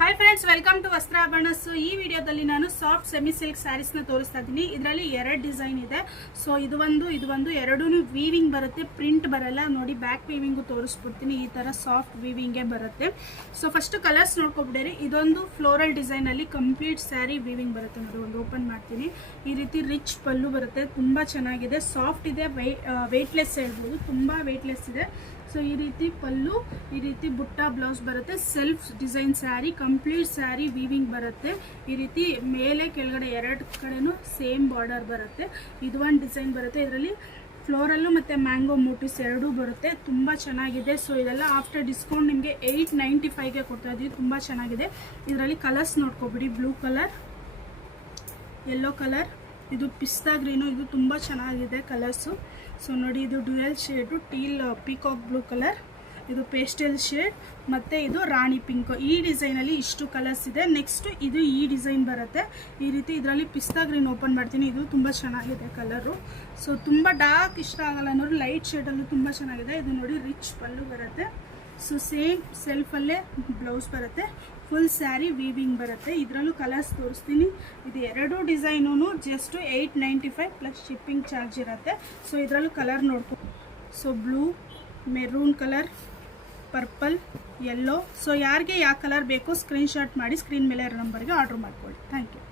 Hi friends, welcome to ವಸ್ತ್ರಾಭರಣಸು. ಈ ವಿಡಿಯೋದಲ್ಲಿ ನಾನು ಸಾಫ್ಟ್ ಸೆಮಿ ಸಿಲ್ಕ್ ಸ್ಯಾರೀಸ್ನ ತೋರಿಸ್ತಾ ಇದ್ದೀನಿ. ಇದರಲ್ಲಿ 2 ಡಿಸೈನ್ ಇದೆ. ಸೊ ಇದು ಒಂದು ಎರಡೂ ವೀವಿಂಗ್ ಬರುತ್ತೆ, ಪ್ರಿಂಟ್ ಬರಲ್ಲ. ನೋಡಿ, ಬ್ಯಾಕ್ ವೀವಿಂಗು ತೋರಿಸ್ಬಿಡ್ತೀನಿ. ಈ ಥರ ಸಾಫ್ಟ್ ವೀವಿಂಗೇ ಬರುತ್ತೆ. ಸೊ ಫಸ್ಟ್ ಕಲರ್ಸ್ ನೋಡ್ಕೊಬಿಡಿರಿ. ಇದೊಂದು ಫ್ಲೋರಲ್ ಡಿಸೈನಲ್ಲಿ ಕಂಪ್ಲೀಟ್ ಸ್ಯಾರಿ ವೀವಿಂಗ್ ಬರುತ್ತೆ. ನೋಡಿ, ಒಂದು ಓಪನ್ ಮಾಡ್ತೀನಿ. ಈ ರೀತಿ ರಿಚ್ ಪಲ್ಲು ಬರುತ್ತೆ, ತುಂಬ ಚೆನ್ನಾಗಿದೆ, ಸಾಫ್ಟ್ ಇದೆ, ವೆಯ್ಟ್ಲೆಸ್ ಹೇಳ್ಬೋದು, ತುಂಬ ವೆಯ್ಟ್ಲೆಸ್ ಇದೆ. ಸೊ ಈ ರೀತಿ ಪಲ್ಲು, ಈ ರೀತಿ ಬುಟ್ಟ ಬ್ಲೌಸ್ ಬರುತ್ತೆ. Self design sari, complete sari weaving ಬರುತ್ತೆ. ಈ ರೀತಿ ಮೇಲೆ ಕೆಳಗಡೆ 2 ಕಡೆನೂ ಸೇಮ್ ಬಾರ್ಡರ್ ಬರುತ್ತೆ. ಇದು ಒಂದು ಡಿಸೈನ್ ಬರುತ್ತೆ. ಇದರಲ್ಲಿ ಫ್ಲೋರಲ್ಲು ಮತ್ತು ಮ್ಯಾಂಗೋ ಮೋಟಿವ್ಸ್ ಎರಡೂ ಬರುತ್ತೆ. ತುಂಬ ಚೆನ್ನಾಗಿದೆ. ಸೊ ಇದೆಲ್ಲ ಆಫ್ಟರ್ ಡಿಸ್ಕೌಂಟ್ ನಿಮಗೆ 895ಗೆ ಕೊಡ್ತಾ ಇದ್ದೀವಿ. ತುಂಬ ಚೆನ್ನಾಗಿದೆ. ಇದರಲ್ಲಿ ಕಲರ್ಸ್ ನೋಡ್ಕೊಬಿಡಿ. ಬ್ಲೂ ಕಲರ್, ಯೆಲ್ಲೋ ಕಲರ್, ಇದು ಪಿಸ್ತಾ ಗ್ರೀನು, ಇದು ತುಂಬ ಚೆನ್ನಾಗಿದೆ ಕಲರ್ಸು. ಸೊ ನೋಡಿ, ಇದು dual shade, teal peacock blue colour, ಇದು ಪೇಸ್ಟಲ್ ಶೇಡ್, ಮತ್ತು ಇದು ರಾಣಿ ಪಿಂಕ್. ಈ ಡಿಸೈನಲ್ಲಿ ಇಷ್ಟು ಕಲರ್ಸ್ ಇದೆ. ನೆಕ್ಸ್ಟು ಇದು ಈ ಡಿಸೈನ್ ಬರುತ್ತೆ. ಈ ರೀತಿ ಇದರಲ್ಲಿ ಪಿಸ್ತಾ ಗ್ರೀನ್ ಓಪನ್ ಮಾಡ್ತೀನಿ. ಇದು ತುಂಬ ಚೆನ್ನಾಗಿದೆ ಕಲರು. ಸೊ ತುಂಬ ಡಾರ್ಕ್ ಇಷ್ಟ ಆಗಲ್ಲ ಅನ್ನೋರು ಲೈಟ್ ಶೇಡಲ್ಲೂ ತುಂಬ ಚೆನ್ನಾಗಿದೆ. ಇದು ನೋಡಿ, ರಿಚ್ ಪಲ್ಲು ಬರುತ್ತೆ. ಸೊ ಸೇಮ್ ಸೆಲ್ಫಲ್ಲೇ ಬ್ಲೌಸ್ ಬರುತ್ತೆ. ಫುಲ್ ಸ್ಯಾರಿ ವೀವಿಂಗ್ ಬರುತ್ತೆ. ಇದರಲ್ಲೂ ಕಲರ್ಸ್ ತೋರಿಸ್ತೀನಿ. ಇದು 2 ಡಿಸೈನೂ ಜಸ್ಟ್ 895 ಪ್ಲಸ್ ಶಿಪ್ಪಿಂಗ್ ಚಾರ್ಜ್ ಇರುತ್ತೆ. ಸೊ ಇದರಲ್ಲೂ ಕಲರ್ ನೋಡ್ಕೊ. So blue, maroon colour, purple, yellow. So ಯಾರಿಗೆ ಯಾವ ಕಲರ್ ಬೇಕೋ ಸ್ಕ್ರೀನ್ಶಾಟ್ ಮಾಡಿ ಸ್ಕ್ರೀನ್ ಮೇಲೆ ನಂಬರ್ಗೆ ಆರ್ಡ್ರ್ ಮಾಡ್ಕೊಳ್ಳಿ. Thank you.